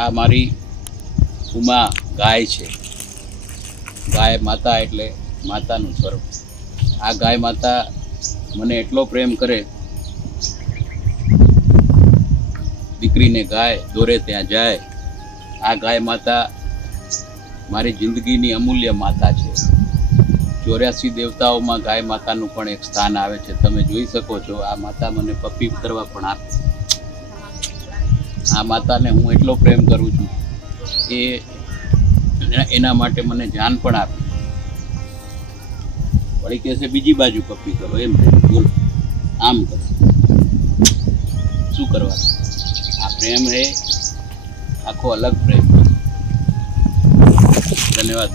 આ મારી ઉમા ગાય છે. ગાય માતા એટલે માતાનું સ્વરૂપ. આ ગાય માતા મને એટલો પ્રેમ કરે, દીકરીને ગાય દોરે ત્યાં જાય. આ ગાય માતા મારી જિંદગીની અમૂલ્ય માતા છે. 84 દેવતાઓમાં ગાય માતાનું પણ એક સ્થાન આવે છે. તમે જોઈ શકો છો. આ માતા મને પપ્પી કરવા પણ આપે. આ માતાને હું એટલો પ્રેમ કરું છું કે એના માટે મને જાન પણ આપે. વળી કહે છે બીજી બાજુ પપ્પી કરો, એમ બોલો, આમ કરો, શું કરવાનું? આ પ્રેમ હે, આખો અલગ પ્રેમ. ધન્યવાદ.